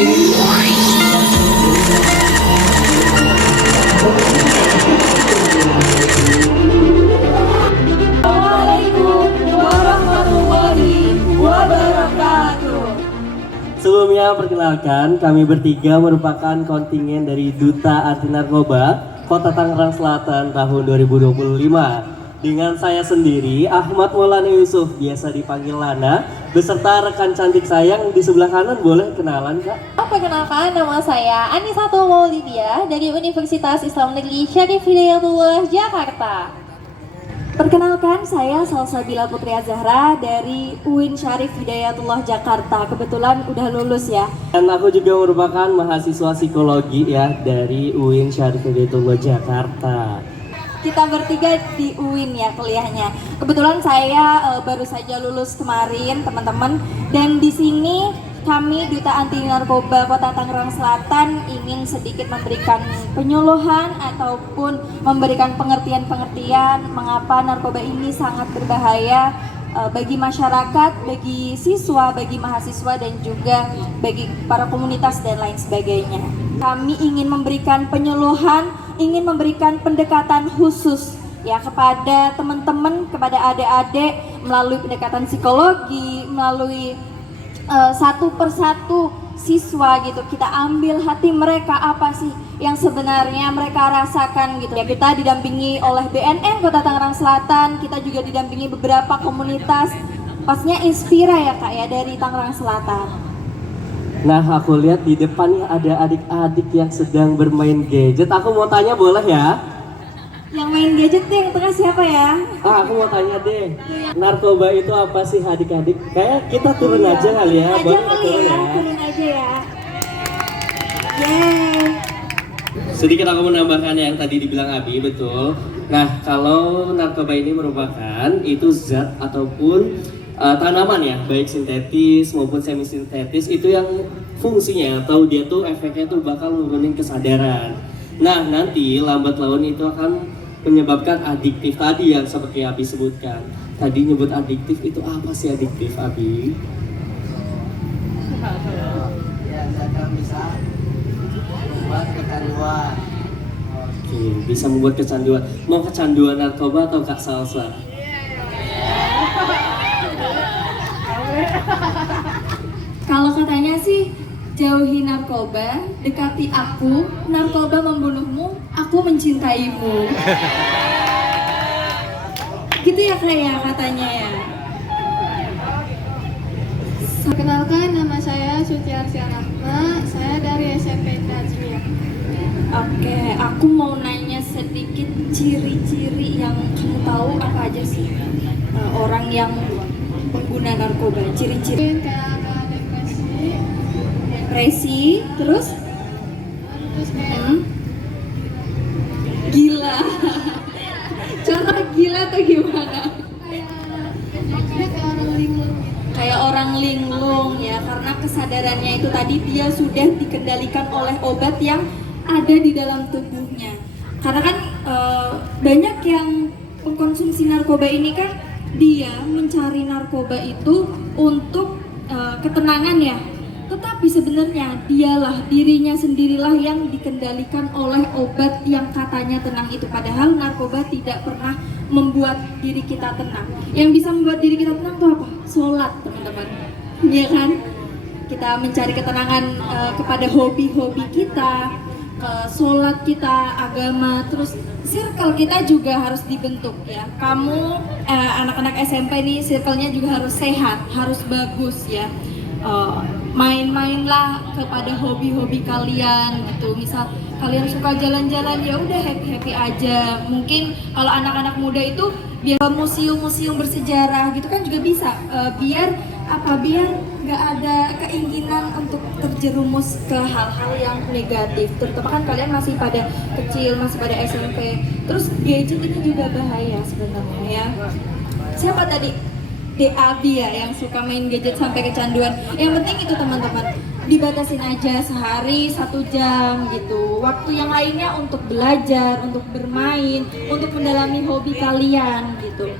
Assalamualaikum warahmatullahi wabarakatuh. Sebelumnya perkenalkan, kami bertiga merupakan kontingen dari Duta Anti Narkoba Kota Tangerang Selatan tahun 2025. Dengan saya sendiri, Ahmad Maulana Yusuf, biasa dipanggil Lana, beserta rekan cantik saya yang di sebelah kanan. Boleh kenalan, Kak? Perkenalkan, nama saya Anisatul Maulidia dari Universitas Islam Negeri Syarif Hidayatullah, Jakarta. Perkenalkan, saya Salsabila Putri Azahra dari UIN Syarif Hidayatullah, Jakarta. Kebetulan udah lulus ya. Dan aku juga merupakan mahasiswa psikologi ya dari UIN Syarif Hidayatullah, Jakarta. Kita bertiga di UIN ya kuliahnya. Kebetulan saya baru saja lulus kemarin, teman-teman. Dan di sini kami Duta Anti Narkoba Kota Tangerang Selatan ingin sedikit memberikan penyuluhan ataupun memberikan pengertian-pengertian mengapa narkoba ini sangat berbahaya bagi masyarakat, bagi siswa, bagi mahasiswa dan juga bagi para komunitas dan lain sebagainya. Kami ingin memberikan penyuluhan, ingin memberikan pendekatan khusus ya kepada teman-teman, kepada adik-adik melalui pendekatan psikologi, melalui satu persatu siswa gitu. Kita ambil hati mereka, apa sih yang sebenarnya mereka rasakan gitu ya. Kita didampingi oleh BNN Kota Tangerang Selatan, kita juga didampingi beberapa komunitas, pastinya Inspira ya Kak ya dari Tangerang Selatan. Nah, aku lihat di depan nih ada adik-adik yang sedang bermain gadget. Aku mau tanya, boleh ya? Yang main gadget tuh yang tengah siapa ya? Aku mau tanya deh, narkoba itu apa sih adik-adik? Kayak kita turun aja kali ya, Aja kali ya, turun aja ya. Yeay. Sedikit aku menambahkan yang tadi dibilang Abi, betul. Nah, kalau narkoba ini merupakan itu zat ataupun tanaman ya, baik sintetis maupun semi sintetis, itu yang fungsinya atau dia tuh efeknya tuh bakal nurunin kesadaran. Nah, nanti lambat laun itu akan menyebabkan adiktif tadi yang seperti Abi sebutkan. Tadi nyebut adiktif, itu apa sih adiktif, Abi? Oke, bisa membuat kecanduan. Mau kecanduan narkoba atau Kak Salsa? Kalau katanya sih jauhi narkoba, dekati aku, narkoba membunuhmu, aku mencintaimu. Gitu ya kayak katanya ya. Perkenalkan, nama saya Suci Arsianatna, saya dari SMP Kajria. Oke, aku mau nanya sedikit ciri-ciri yang kamu tahu apa aja sih orang yang pengguna narkoba, ciri-ciri. Mungkin kayak Depresi, terus kayak gila. Contoh gila atau gimana? kayak orang linglung. Kayak orang linglung ya, karena kesadarannya itu tadi dia sudah dikendalikan oleh obat yang ada di dalam tubuhnya. Karena kan banyak yang mengkonsumsi narkoba ini kan dia mencari narkoba itu untuk ketenangan ya. Tetapi sebenarnya dialah, dirinya sendirilah yang dikendalikan oleh obat yang katanya tenang itu. Padahal narkoba tidak pernah membuat diri kita tenang. Yang bisa membuat diri kita tenang itu apa? Sholat, teman-teman. Iya kan? Kita mencari ketenangan kepada hobi-hobi kita, sholat kita, agama, terus circle kita juga harus dibentuk ya. Kamu anak-anak SMP nih, circle-nya juga harus sehat, harus bagus ya. Main-mainlah kepada hobi-hobi kalian gitu. Misal kalian suka jalan-jalan, ya udah happy-happy aja. Mungkin kalau anak-anak muda itu biar museum-museum bersejarah gitu kan juga bisa. Biar nggak ada keinginan untuk terjerumus ke hal-hal yang negatif. Terutama kan kalian masih pada kecil, masih pada SMP. Terus gadget ini juga bahaya sebenarnya ya. Siapa tadi? DAB ya yang suka main gadget sampai kecanduan. Yang penting itu teman-teman, dibatasin aja sehari 1 jam gitu. Waktu yang lainnya untuk belajar, untuk bermain, untuk mendalami hobi kalian gitu.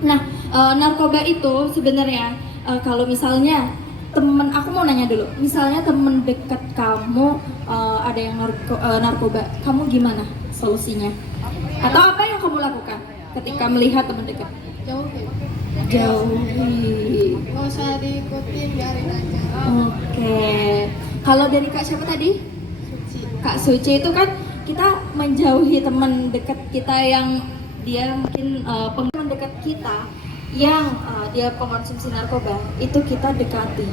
Nah, narkoba itu sebenarnya kalau misalnya temen, aku mau nanya dulu, misalnya temen dekat kamu ada yang narkoba, kamu gimana solusinya? Atau apa yang kamu lakukan ketika melihat teman dekat? Jauhin. Jauhi. Nggak usah diikutin, biarin aja. Oke. Kalau dari Kak siapa tadi? Suci. Kak Suci itu kan kita menjauhi teman dekat kita yang dia mungkin teman dekat kita yang dia pengonsumsi narkoba, itu kita dekati,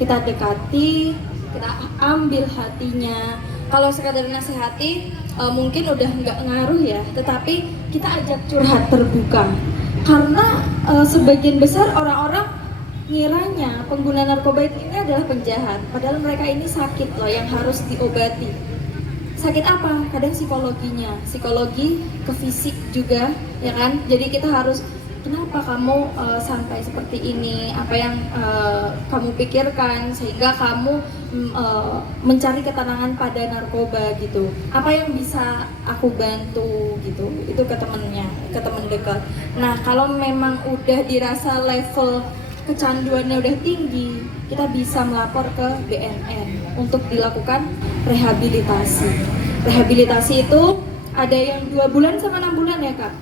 kita ambil hatinya. Kalau sekadar nasihati mungkin udah nggak ngaruh ya, tetapi kita ajak curhat terbuka. Karena sebagian besar orang-orang ngiranya pengguna narkoba ini adalah penjahat, padahal mereka ini sakit loh yang harus diobati. Sakit apa? Kadang psikologi ke fisik juga, ya kan? Jadi kita harus, kenapa kamu sampai seperti ini? Apa yang kamu pikirkan sehingga kamu mencari ketenangan pada narkoba gitu? Apa yang bisa aku bantu gitu? Itu ke temennya, ke temen dekat. Nah, kalau memang udah dirasa level kecanduannya udah tinggi, kita bisa melapor ke BNN untuk dilakukan rehabilitasi. Rehabilitasi itu ada yang 2 bulan sama 6 bulan ya Kak.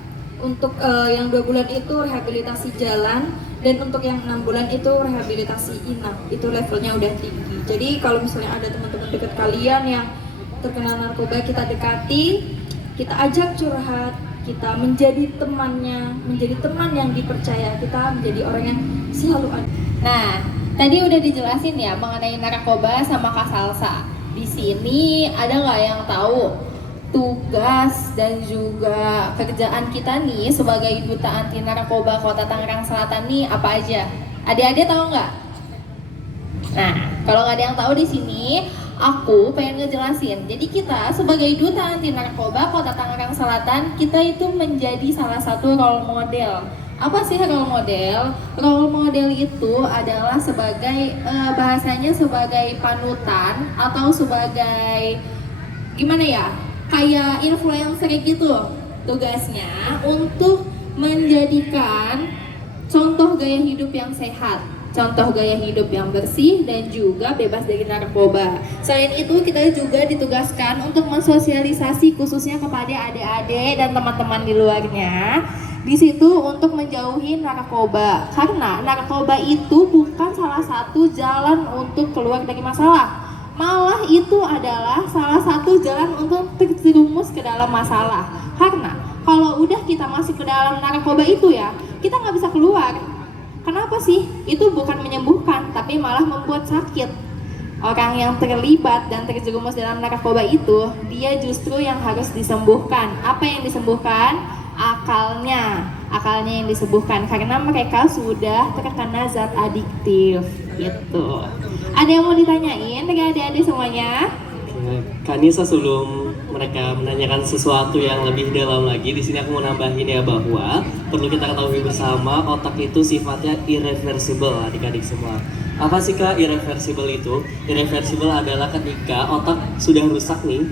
Untuk yang 2 bulan itu rehabilitasi jalan, dan untuk yang 6 bulan itu rehabilitasi inap. Itu levelnya udah tinggi. Jadi kalau misalnya ada teman-teman dekat kalian yang terkena narkoba, kita dekati, kita ajak curhat, kita menjadi temannya, menjadi teman yang dipercaya, kita menjadi orang yang selalu ada. Nah, tadi udah dijelasin ya mengenai narkoba sama Kak Salsa. Di sini ada nggak yang tahu tugas dan juga kerjaan kita nih sebagai Duta Anti Narkoba Kota Tangerang Selatan nih apa aja? Adik-adik tahu nggak? Nah, kalau nggak ada yang tahu di sini, aku pengen ngejelasin. Jadi kita sebagai Duta Anti Narkoba Kota Tangerang Selatan, kita itu menjadi salah satu role model. Apa sih role model? Role model itu adalah sebagai bahasanya sebagai panutan atau sebagai gimana ya? Kayak influencer gitu. Tugasnya untuk menjadikan contoh gaya hidup yang sehat, contoh gaya hidup yang bersih dan juga bebas dari narkoba. Selain itu kita juga ditugaskan untuk mensosialisasi khususnya kepada adik-adik dan teman-teman di luarnya di situ untuk menjauhi narkoba. Karena narkoba itu bukan salah satu jalan untuk keluar dari masalah. Malah itu adalah salah satu jalan untuk terjerumus ke dalam masalah. Karena kalau udah kita masuk ke dalam narkoba itu ya, kita nggak bisa keluar. Kenapa sih? Itu bukan menyembuhkan, tapi malah membuat sakit. Orang yang terlibat dan terjerumus dalam narkoba itu, dia justru yang harus disembuhkan. Apa yang disembuhkan? Akalnya yang disembuhkan karena mereka sudah terkena zat adiktif gitu. Ada yang mau ditanyain dengan adik-adik semuanya? Kak Nisa, sebelum mereka menanyakan sesuatu yang lebih dalam lagi, di sini aku mau nambahin ya bahwa perlu kita ketahui bersama, otak itu sifatnya irreversible adik-adik semua. Apa sih Kak irreversible itu? Irreversible adalah ketika otak sudah rusak nih,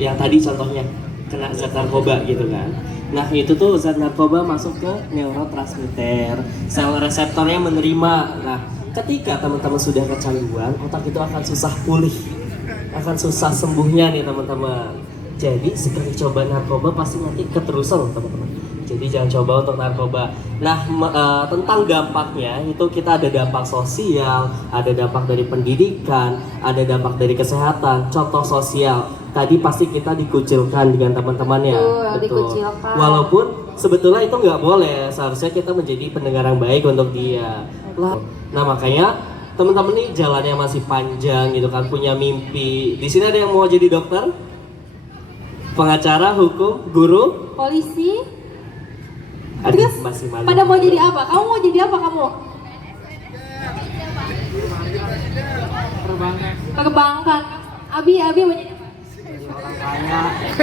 yang tadi contohnya kena zat narkoba gitu kan. Nah itu tuh zat narkoba masuk ke neurotransmitter, sel reseptornya menerima. Nah ketika teman-teman sudah kecanduan, otak itu akan susah pulih, akan susah sembuhnya nih teman-teman. Jadi sekali coba narkoba pasti nanti keterusan teman-teman. Jadi jangan coba untuk narkoba. Nah tentang dampaknya itu kita ada dampak sosial, ada dampak dari pendidikan, ada dampak dari kesehatan. Contoh sosial, tadi pasti kita dikucilkan dengan teman-temannya. Betul. Dikucilkan. Walaupun sebetulnya itu nggak boleh, seharusnya kita menjadi pendengar yang baik untuk dia. Nah makanya teman-teman nih jalannya masih panjang gitu kan, punya mimpi. Di sini ada yang mau jadi dokter, pengacara, hukum, guru, Polisi? aduh Terus masih malu. pada mau jadi apa? Kamu mau jadi apa kamu? Perbankan. Abi mau jadi apa?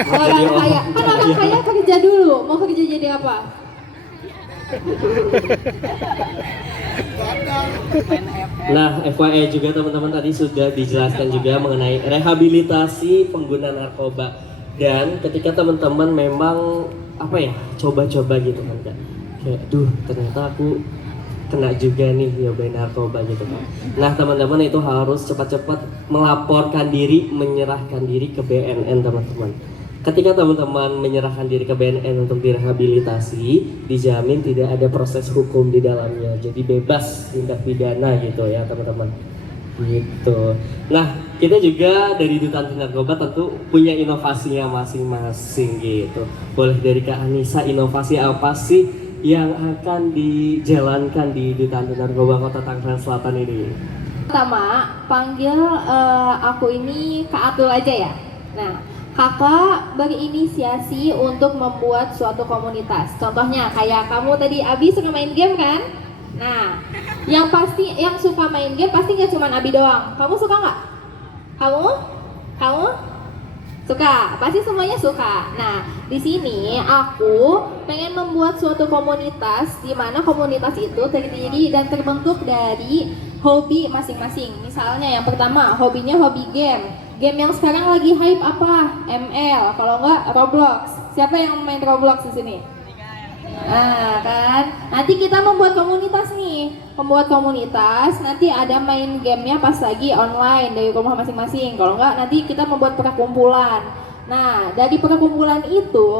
Orang kaya. Kan orang kaya kerja dulu. Mau kerja jadi apa? Nah, FYI juga teman-teman tadi sudah dijelaskan juga mengenai rehabilitasi pengguna narkoba. Dan ketika teman-teman memang apa ya, coba-coba gitu kan Kak. Kayak, ternyata aku kena juga nih nyobain narkoba gitu kan. Nah teman-teman itu harus cepat-cepat melaporkan diri, menyerahkan diri ke BNN teman-teman. Ketika teman-teman menyerahkan diri ke BNN untuk direhabilitasi, dijamin tidak ada proses hukum di dalamnya, jadi bebas tindak pidana gitu ya teman-teman. Gitu. Nah, kita juga dari Duta Anti Narkoba tentu punya inovasinya masing-masing gitu. Boleh dari Kak Anissa, inovasi apa sih yang akan dijalankan di Duta Anti Narkoba Kota Tangerang Selatan ini? Pertama, panggil aku ini Kak Atul aja ya. Nah, kakak berinisiasi untuk membuat suatu komunitas. Contohnya kayak kamu tadi, Abi suka main game kan? Nah, yang suka main game pasti nggak cuma Abi doang. Kamu suka nggak? Kamu suka? Pasti semuanya suka. Nah, di sini aku pengen membuat suatu komunitas di mana komunitas itu terdiri dan terbentuk dari hobi masing-masing. Misalnya yang pertama, hobinya hobi game. Game yang sekarang lagi hype apa? ML. Kalau nggak Roblox. Siapa yang main Roblox di sini? Nah kan, nanti kita membuat komunitas nih. Membuat komunitas, nanti ada main gamenya pas lagi online dari rumah masing-masing. Kalau nggak, nanti kita membuat perkumpulan. Nah, dari perkumpulan itu,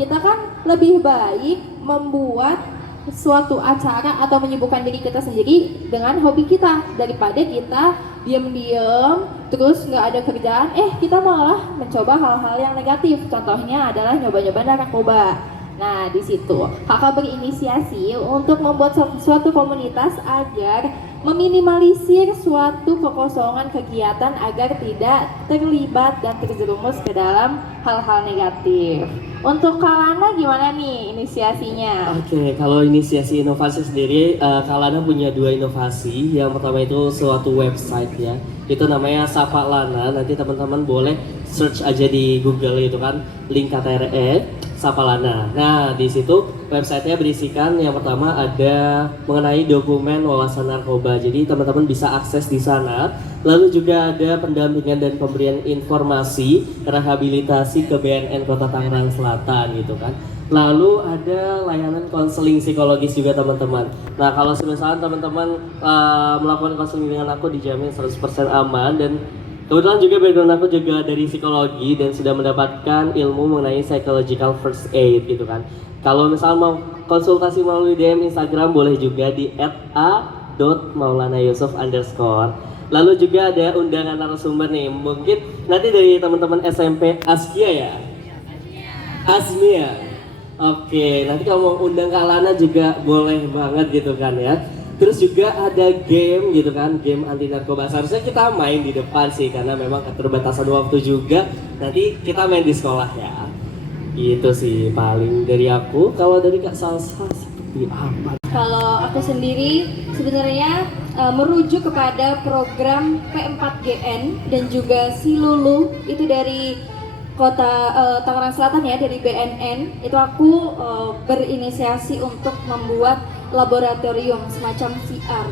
kita kan lebih baik membuat suatu acara atau menyibukkan diri kita sendiri dengan hobi kita daripada kita diam-diam terus nggak ada kerjaan, kita malah mencoba hal-hal yang negatif. Contohnya adalah nyoba-nyoba narkoba. Nah, di situ kakak berinisiasi untuk membuat suatu komunitas agar meminimalisir suatu kekosongan kegiatan agar tidak terlibat dan terjerumus ke dalam hal-hal negatif. Untuk Kak Lana gimana nih inisiasinya? Oke, kalau inisiasi inovasi sendiri, Kak Lana punya 2 inovasi. Yang pertama itu suatu website ya. Itu namanya Sapa Lana. Nanti teman-teman boleh search aja di Google itu kan, link KTRE Sapa Lana. Nah, di situ websitenya berisikan yang pertama ada mengenai dokumen wawasan narkoba. Jadi teman-teman bisa akses di sana. Lalu juga ada pendampingan dan pemberian informasi rehabilitasi ke BNN Kota Tangerang Selatan gitu kan. Lalu ada layanan konseling psikologis juga teman-teman. Nah, kalau misalnya teman-teman melakukan konseling dengan aku dijamin 100% aman. Dan kebetulan juga background aku juga dari psikologi dan sudah mendapatkan ilmu mengenai psychological first aid gitu kan. Kalau misalnya mau konsultasi melalui DM Instagram boleh juga di @a.maulanayusuf_. Lalu juga ada undangan narasumber nih, mungkin nanti dari teman-teman SMP Askia ya? Asmia. Oke, nanti kalau mau undang Kak Lana juga boleh banget gitu kan ya. Terus juga ada game gitu kan, game anti narkoba. Seharusnya kita main di depan sih karena memang keterbatasan waktu juga. Nanti kita main di sekolah ya. Itu sih paling dari aku. Kalau dari Kak Salsa seperti apa? Kalau aku sendiri sebenarnya merujuk kepada program P4GN dan juga Silulu itu dari Kota Tangerang Selatan ya, dari BNN. Itu aku berinisiasi untuk membuat laboratorium semacam VR.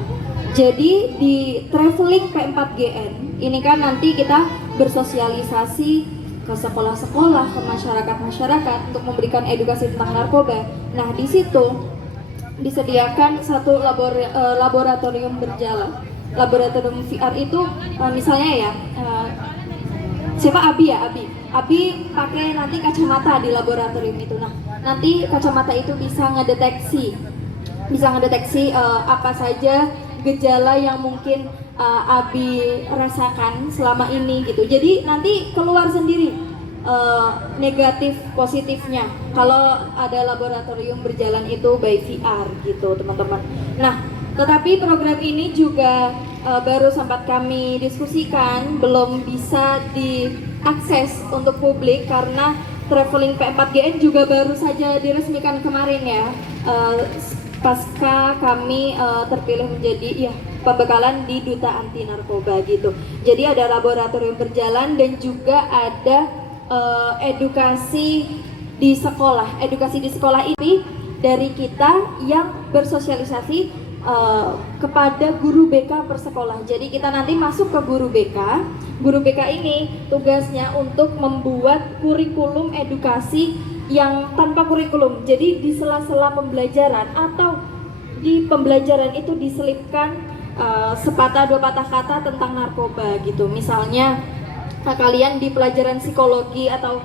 Jadi di traveling P4GN ini kan nanti kita bersosialisasi ke sekolah-sekolah, ke masyarakat-masyarakat untuk memberikan edukasi tentang narkoba. Nah, di situ disediakan satu laboratorium berjalan. Laboratorium VR itu misalnya ya, siapa Abi ya, Abi pakai nanti kacamata di laboratorium itu. Nah, nanti kacamata itu bisa ngedeteksi apa saja gejala yang mungkin Abi rasakan selama ini gitu. Jadi nanti keluar sendiri negatif positifnya kalau ada laboratorium berjalan itu by VR gitu teman-teman. Nah, tetapi program ini juga baru sempat kami diskusikan, belum bisa diakses untuk publik karena traveling P4GN juga baru saja diresmikan kemarin ya, pasca kami terpilih menjadi pembekalan di Duta Anti Narkoba gitu. Jadi ada laboratorium berjalan dan juga ada edukasi di sekolah. Edukasi di sekolah ini dari kita yang bersosialisasi kepada guru BK per sekolah. Jadi kita nanti masuk ke guru BK. Guru BK ini tugasnya untuk membuat kurikulum edukasi yang tanpa kurikulum. Jadi di sela-sela pembelajaran atau di pembelajaran itu diselipkan sepatah dua patah kata tentang narkoba gitu. Misalnya kalian di pelajaran psikologi atau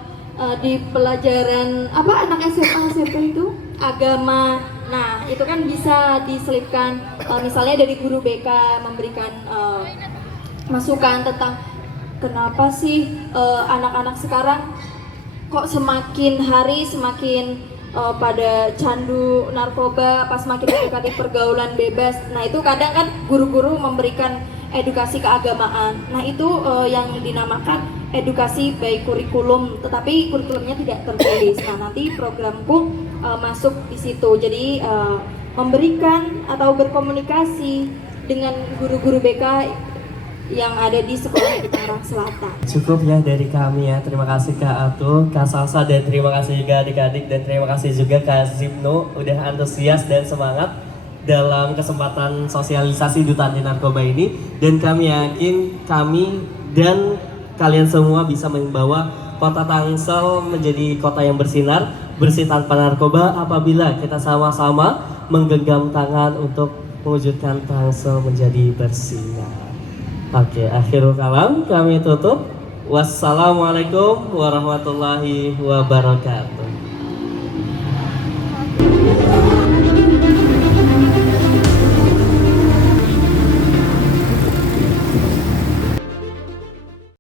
di pelajaran apa anak SMA SMP itu agama. Nah, itu kan bisa diselipkan misalnya dari guru BK memberikan masukan tentang kenapa sih anak-anak sekarang kok semakin hari semakin pada candu narkoba, pas makin mendekati pergaulan bebas. Nah itu kadang kan guru-guru memberikan edukasi keagamaan. Nah itu yang dinamakan edukasi by kurikulum, tetapi kurikulumnya tidak tertulis. Nah nanti programku masuk di situ. Jadi memberikan atau berkomunikasi dengan guru-guru BK yang ada di sekolah di Tangerang Selatan. Cukup ya dari kami ya. Terima kasih Kak Atul, Kak Salsa, dan terima kasih juga adik-adik, dan terima kasih juga Kak Zipno udah antusias dan semangat dalam kesempatan sosialisasi Duta Anti Narkoba ini. Dan kami yakin kami dan kalian semua bisa membawa kota Tangsel menjadi kota yang bersinar, bersih tanpa narkoba apabila kita sama-sama menggenggam tangan untuk mewujudkan Tangsel menjadi bersinar. Oke, akhirul kalam kami tutup. Wassalamualaikum warahmatullahi wabarakatuh.